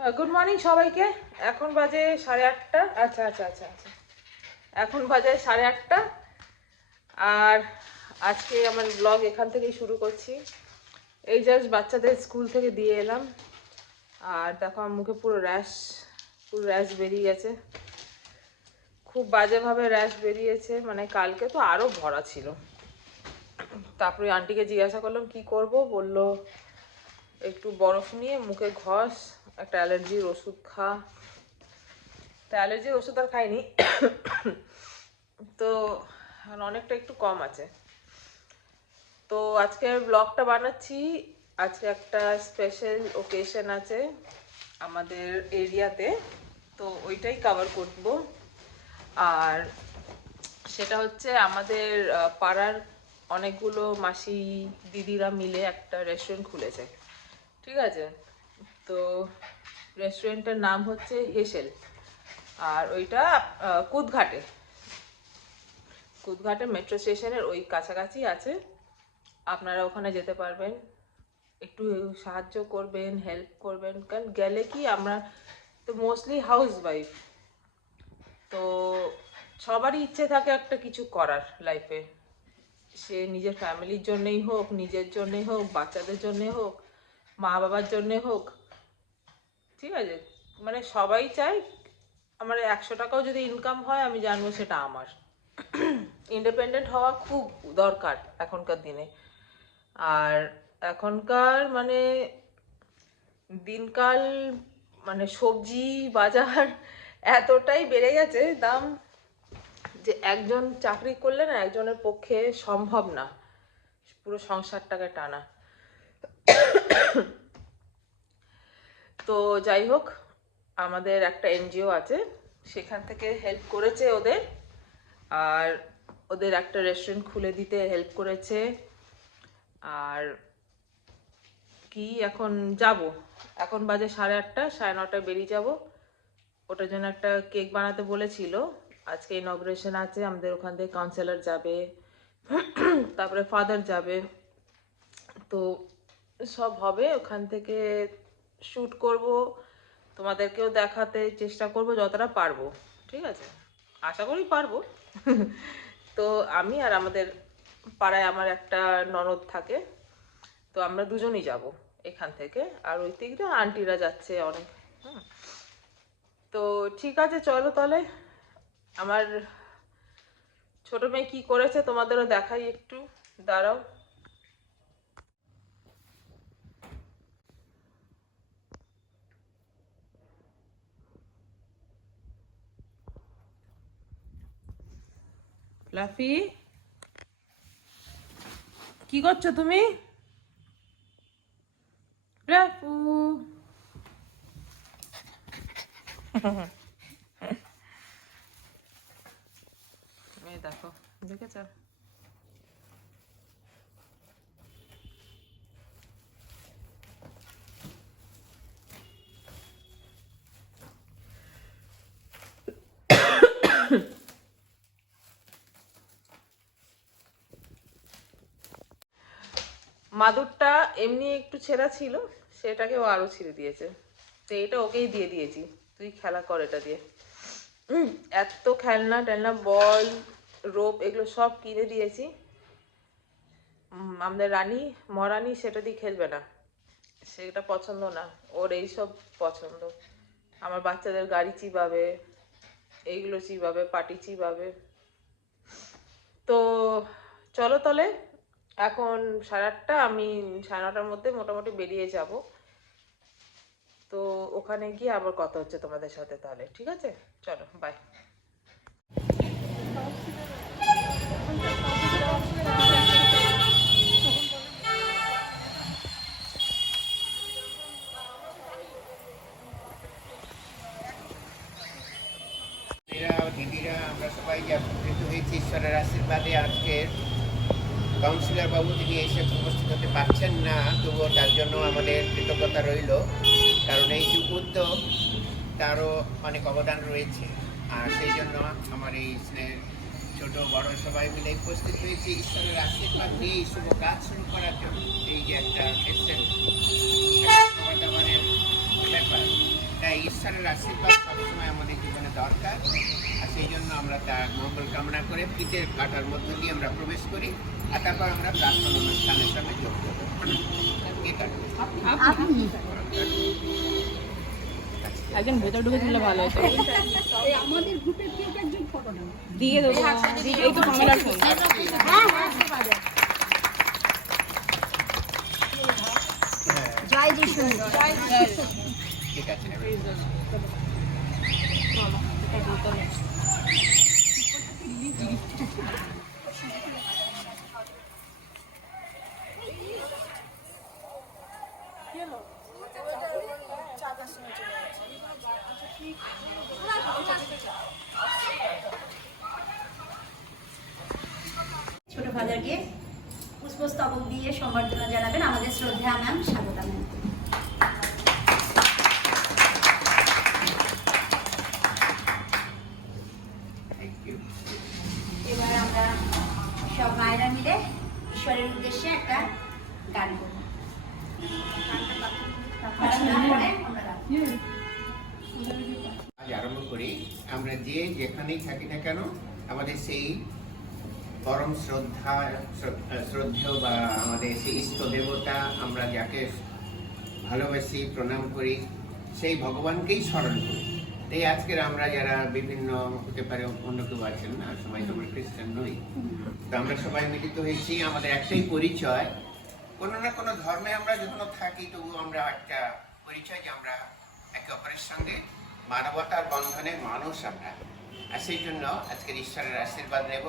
Good morning সবাইকে। এখন বাজে 8:30। আচ্ছা আচ্ছা আচ্ছা আচ্ছা, এখন বাজে 8:30 আর আজকে আমার ব্লগ এখান থেকেই শুরু করছি। এই জাস্ট বাচ্চাদের স্কুল থেকে দিয়ে এলাম আর দেখো আমার মুখে পুরো র্যাশ বেরিয়ে গেছে, খুব বাজেভাবে র্যাশ বেরিয়েছে, মানে কালকে তো আরও ভরা ছিল। তারপরে আন্টিকে জিজ্ঞাসা করলাম কি করব, বললো একটু বরফ নিয়ে মুখে ঘষ, একটা অ্যালার্জির ওষুধ খা। তো অ্যালার্জির ওষুধ আর খাইনি, তো অনেকটা একটু কম আছে। তো আজকে ব্লগটা বানাচ্ছি, আজকে একটা স্পেশাল ওকেশন আছে আমাদের এরিয়াতে, তো ওইটাই কভার করব। আর সেটা হচ্ছে আমাদের পাড়ার অনেকগুলো মাসি দিদিরা মিলে একটা রেস্টুরেন্ট খুলেছে, ঠিক আছে? তো রেস্টুরেন্টের নাম হচ্ছে হেসেল, আর ওইটা কুদঘাটে মেট্রো স্টেশনের ওই কাছাকাছি আছে। আপনারা ওখানে যেতে পারবেন, একটু সাহায্য করবেন, হেল্প করবেন, কারণ গেলে কি আমরা তো মোস্টলি হাউস ওয়াইফ, তো সবারই ইচ্ছে থাকে একটা কিছু করার লাইফে, সে নিজের ফ্যামিলির জন্যই হোক, নিজের জন্যই হোক, বাচ্চাদের জন্যে হোক, মা বাবার জন্যে হোক, ঠিক আছে? মানে সবাই চায় আমার 100 টাকাও যদি ইনকাম হয় আমি জানবো সেটা আমার। ইন্ডিপেন্ডেন্ট হওয়া খুব দরকার এখনকার দিনে। আর এখনকার মানে দিনকাল, মানে সবজি বাজার এতটাই বেড়ে গেছে দাম, যে একজন চাকরি করলে না একজনের পক্ষে সম্ভব না পুরো সংসারটাকে টানা। তো যাই হোক, আমাদের একটা এনজিও আছে, সেখান থেকে হেল্প করেছে ওদের, আর ওদের একটা রেস্টুরেন্ট খুলে দিতে হেল্প করেছে। আর কি এখন যাব, এখন বাজে 8:30, 9:30 বেরিয়ে যাব। ওটার জন্য একটা কেক বানাতে বলেছিল, আজকে ইনগ্রেশন আছে, আমাদের ওখান থেকে কাউন্সিলর যাবে, তারপরে ফাদার যাবে, তো সব হবে। ওখান থেকে শ্যুট করব, তোমাদেরকেও দেখাতে চেষ্টা করব যতটা পারবো, ঠিক আছে? আশা করি পারবো। তো আমি আর আমাদের পাড়ায় আমার একটা ননদ থাকে, তো আমরা দুজনই যাব এখান থেকে, আর ওই দিক দিয়ে আন্টিরা যাচ্ছে অনেক। তো ঠিক আছে, চলো তাহলে আমার ছোট মেয়ে কি করেছে তোমাদেরও দেখাই একটু, দাঁড়াও। লাফি, কি করছো তুমি? লাফু, এই দেখো, দেখেছ? মাদুরটা এমনি একটু ছেঁড়া ছিল, সেটাকে ও আরো ছিঁড়ে দিয়েছে, তো এটা ওকেই দিয়ে দিয়েছি, তুই খেলা কর এটা দিয়ে। এত খেলনা টেলনা, বল, রোপ, এগুলো সব কিনে দিয়েছি। আমাদের মহারানী সেটা দিয়ে খেলবে না, সেটা পছন্দ না ওর, এইসব পছন্দ। আমার বাচ্চাদের গাড়ি চিবাবে, এইগুলো চিবাবে, পাটি চিবাবে। তো চলো তাহলে, এখন 8:30, আমি 9:30 মধ্যে মোটামুটি বেরিয়ে যাব। তো ওখানে গিয়ে আবার কথা হচ্ছে তোমাদের সাথে তাহলে, ঠিক আছে? চলো, বাই। দিদিরা আমরা সবাই একত্রিত হয়েছি ঈশ্বরের আশীর্বাদে। আজকের কাউন্সিলর বাবু তিনি এসে উপস্থিত হতে পারছেন না, তবুও তার জন্য আমাদের কৃতজ্ঞতা রইল, কারণ এই যে উদ্যোগ তারও অনেক অবদান রয়েছে। আর সেই জন্য আমার এই স্নেহের ছোট বড় সবাই মিলে উপস্থিত হয়েছি ঈশ্বরের আশীর্বাদ নিয়ে শুভ কাজ শুরু করার জন্য। এই যে একটা এসেছেন খাবার দাবারের ব্যাপার, তাই ঈশ্বরের আশীর্বাদ সবসময় আমাদের জীবনে দরকার, আর সেই জন্য আমরা তার মঙ্গল কামনা করে পিঠের কাটার মধ্য দিয়ে আমরা প্রবেশ করি, আর তারপর আমরা প্রার্থনা অনুষ্ঠানের সঙ্গে যোগ করবো। কে কাটবে? একজন ভেতর ঢুকে দিলে ভালো হতো। আমাদের গ্রুপের কেউ একজন ফটো নাও দিয়ে দেবো, এই তো কমলার ফোন। জয় যিশু। ঠিক আছে। ছোট ফাদারকে পুষ্পস্তবক দিয়ে সম্বর্ধনা জানাবেন আমাদের Shraddha ma'am Swagata ma'am. Thank you. এবার আমরা সব মায়েরা মিলে ঈশ্বরের উদ্দেশ্যে একটা গান করব। প্রার্থনা করে আমরা গান করব। আজ আরম্ভ করি। আমরা যে যেখানেই থাকি না কেন, আমাদের সেই পরম শ্রদ্ধেয় বা আমাদের সেই ইষ্ট দেবতা, আমরা যাকে ভালোবাসি, প্রণাম করি, সেই ভগবানকেই স্মরণ করি। এই আজকের আমরা যারা বিভিন্ন হতে পারে অন্য কেউ আছেন না, সবাই তো আমরা খ্রিস্টান নই, তো আমরা সবাই মিলিত হয়েছি। আমাদের একটাই পরিচয়, কোনো না কোনো ধর্মে আমরা যখন থাকি তবু আমরা একটা পরিচয় যে আমরা একে অপরের সঙ্গে মানবতার বন্ধনে মানুষ আমরা। আর সেই জন্য আজকের ঈশ্বরের আশীর্বাদ নেব।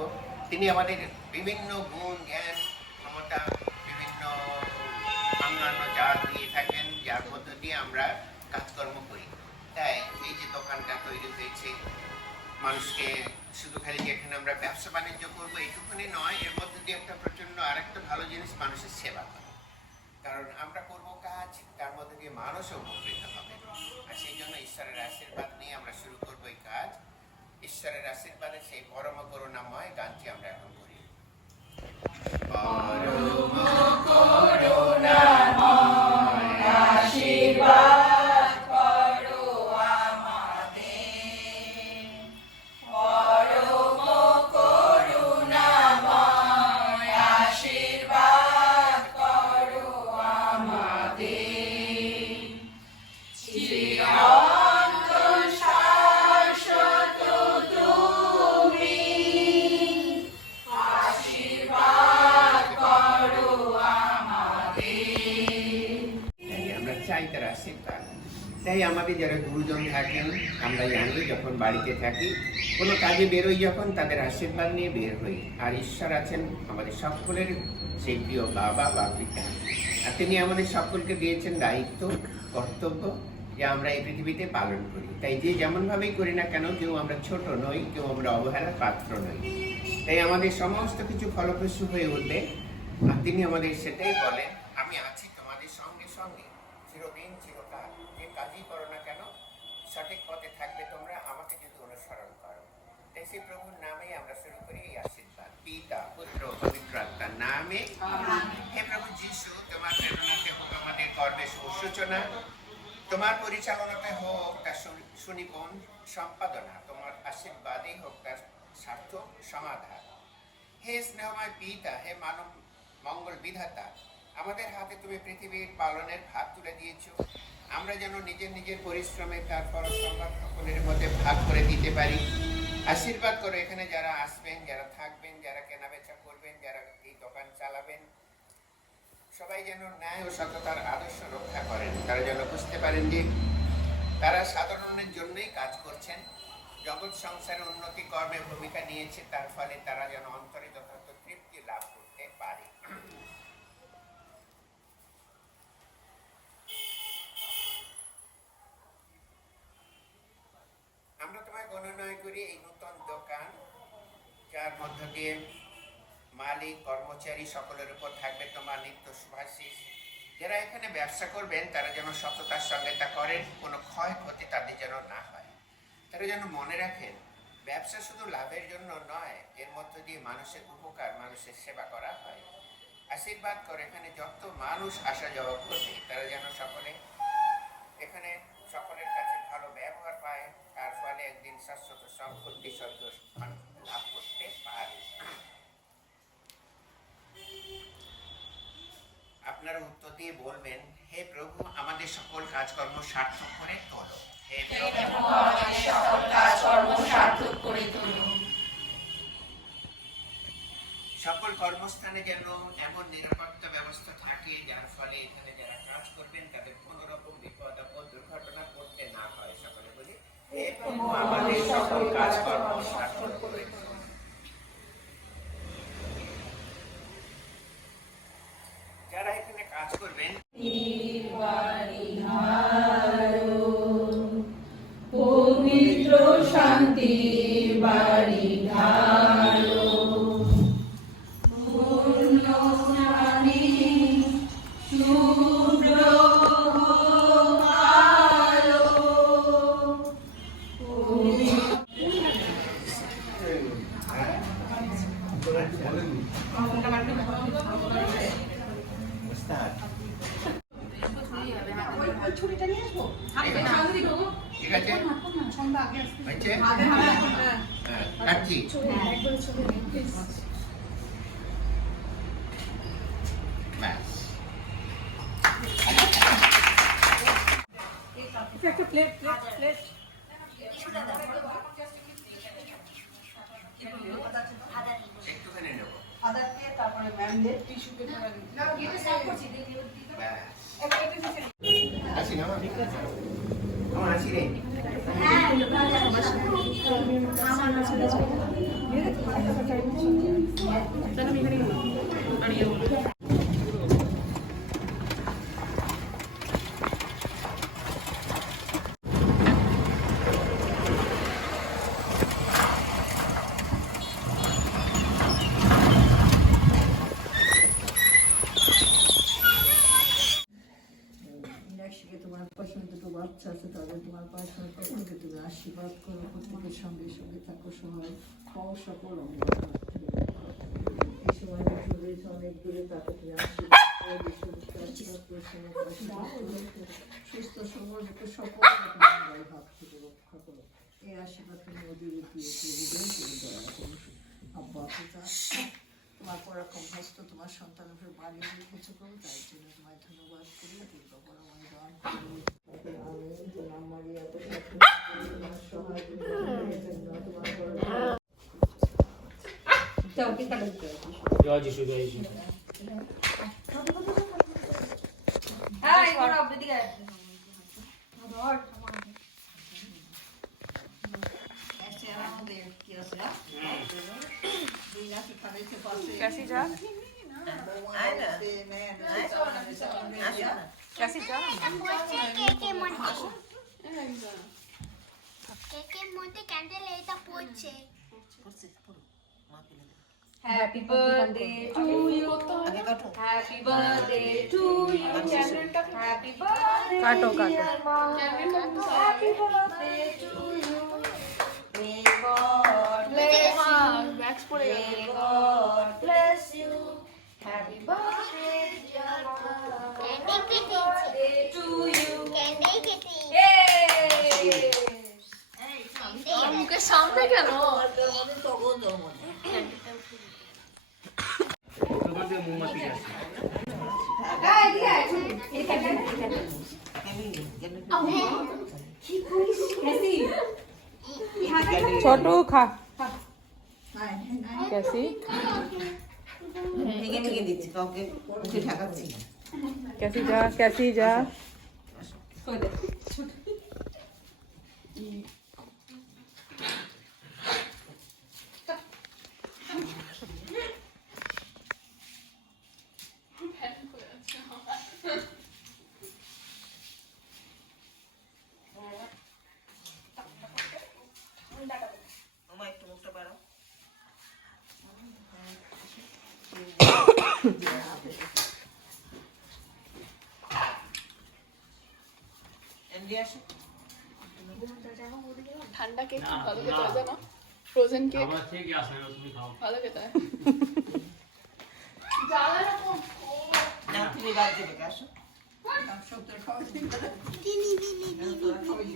তিনি আমাদের বিভিন্ন গুণ, জ্ঞান, ক্ষমতা, বিভিন্ন অন্যান্য যা দিয়ে থাকেন, যার মধ্য দিয়ে আমরা কাজকর্ম করি। তাই এই যে দোকানটা তৈরি হয়েছে, মানুষকে শুধু খালি যে এখানে আমরা ব্যবসা বাণিজ্য করবো এইটুকুনি নয়, এর মধ্যে দিয়ে একটা প্রচন্ড আরেকটা ভালো জিনিস মানুষের সেবা করা। কারণ আমরা করব কাজ, তার মধ্যে দিয়ে মানুষও উপকৃত হবে। আর সেই জন্য ঈশ্বরের আশীর্বাদ নিয়ে আমরা শুরু করবো এই কাজ। ঈশ্বরের আশীর্বাদে সেই পরম করুণাময় গানটি আমরা এখন করি। পরম করুণাময় আশীর্বাদ করো আমাদের, পরম করুণাময় আশীর্বাদ করো আমাদের, চিরন্তন শাশ্বত তুমি আশীর্বাদ করো আমাদের। আমরা চাই তার আশীর্বাদ। তাই আমাদের যারা গুরুজন থাকেন, আমরা জানি যখন বাড়িতে থাকি, কোনো কাজে বেরোই যখন, তাদের আশীর্বাদ নিয়ে বের হই। আর ঈশ্বর আছেন আমাদের সকলের সেই প্রিয় বাবা বা পিতা, আর তিনি আমাদের সকলকে দিয়েছেন দায়িত্ব, কর্তব্য, যা আমরা এই পৃথিবীতে পালন করি। তাই যে যেমনভাবেই করি না কেন, কেউ আমরা ছোট নই, কেউ আমরা অবহেলার পাত্র নই। তাই আমাদের সমস্ত কিছু ফলপ্রসূ হয়ে উঠবে। আর তিনি আমাদের সেটাই বলেন, আমি আছি তোমাদের সঙ্গে সঙ্গে চিরদিন চিরকাল। যে কাজই করো না কেন, সঠিক পথে থাকবে তোমরা, আমাকে যদি অনুসরণ করো। তাই সেই প্রভুর নামে আমরা শুরু করি এই আশীর্বাদ। পিতা, পুত্র, পবিত্র আত্মার নামে। হে প্রভু যিশু, তোমার প্রেরণাতে হোক আমাদের কর্মের সূচনা, তোমার পরিচালনাতে হোক তার সুনিপুণ সম্পাদনা, তোমার আশীর্বাদেই হোক তার সার্থক সমাধান। হে স্নেহময় পিতা, হে মানব মঙ্গল বিধাতা, আমাদের হাতে তুমি পৃথিবীর পালনের ভাগ তুলে দিয়েছ। আমরা যেন নিজের নিজের পরিশ্রমে তার ফলসম্পদ সকলের মধ্যে ভাগ করে দিতে পারি। আশীর্বাদ করো এখানে যারা আসবেন, যারা থাকবেন, যারা কেনাবেচা করবেন, যারা এই দোকান চালাবেন, সবাই যেন ন্যায় ও সততার আদর্শ রক্ষা করেন। তারা যেন বুঝতে পারেন যে তারা সাধারণের জন্যই কাজ করছেন, জগৎ সংসারের উন্নতি কর্মে ভূমিকা নিয়েছে, তার ফলে তারা যেন অন্তরে যথার্থ তৃপ্তি লাভ করতে পারে। আমরা তোমায় গণনা করি এই নতুন দোকান, যার মধ্য দিয়ে মালিক, কর্মচারী সকলের উপর থাকবে তোমার নিত্য সুভাষিস। যারা এখানে ব্যবসা করবেন তারা যেন সততার সঙ্গে তা করেন, কোনো ক্ষয়ক্ষতি তাদের যেন না হয়। তারা যেন মনে রাখেন ব্যবসা শুধু লাভের জন্য নয়, এর মধ্য দিয়ে মানুষের উপকার, মানুষের সেবা করা হয়। আশীর্বাদ করে এখানে যত মানুষ আসা যাওয়া করবে, তারা যেন সকলে এখানে সকলের কাছে ভালো করতে সত্য লাভ করতে পারে। আপনারা উত্তর দিয়ে বলবেন, হে প্রভু আমাদের সকল কাজকর্ম সার্থক করে তোলো। হে প্রভু আমাদের সকল কাজকর্ম সার্থক করে তোলো। সকল কর্মস্থানে যেন এমন নিরাপত্তা ব্যবস্থা থাকে যার ফলে এখানে যারা কাজ করবেন তাদের কোনো রকম বিপদ আপদ দুর্ঘটনা করতে না হয়। সকলে বলি, হে প্রভু আমাদের সকল কাজকর্ম সার্থক করে তোলো। যারা এখানে কাজ করবেন পবিত্র শান্তি বাড়ি ঢালো, পূর্ণ জ্ঞানী শুভ্র আলো। ঠিক আছে, হয়েছে? কাটছি। ব্যাস। একটা প্লেট প্লেট প্লেট একটুখানি নেবো। আদা দিয়ে তারপরে ম্যান্ডেট টিস্যু পেপার আসি না আমার আসি রে। তোমার পাশে দুটো বাচ্চা আছে, তাদের তোমার পাশে প্রত্যেকে তুমি আশীর্বাদ করো, প্রত্যেকের সঙ্গে সঙ্গে থাকো, সহায় হও, সকল এই সময় রয়েছে অনেক দূরে, তাকে তুমি আশীর্বাদ করো, সুস্থ সবল রেখে সকল ভাব থেকে রক্ষা করো। এই আশীর্বাদ তুমি ওদের তুমি দয়া করো। আব্বা পিতা তোমার পরাক্রম হস্ত তোমার সন্তানের উপর বাড়িয়ে কিছু করো, তাই জন্য তোমায় ধন্যবাদ করি। দুর্গা পরমায় দান করি। আমিন। তোমার মারিয়া তোমার সহায় জয় যিশু, জয় যিশু। कैसी जा कैसी जा কেকের মধ্যে ক্যান্ডেল এটা পড়ছে। Happy birthday to you. Happy birthday to you. Happy birthday. काटो काटो Happy birthday to you. May God bless you. May God bless you. Happy birthday, dear mama. Happy birthday to you. Candle কেটে Yay! মুখের সামনে কেন? তোমার দিয়ে মোমবাতি আছে। छोटू खा कैसी कैसी जा कैसी जा ঠান্ডা কেক ভালো খেতে হয় জানো, ফ্রোজেন কেক আমার থেকে গ্যাস হয় না, তুমি খাও। ভালো খেতে হয়। দিনি দিনি দিনি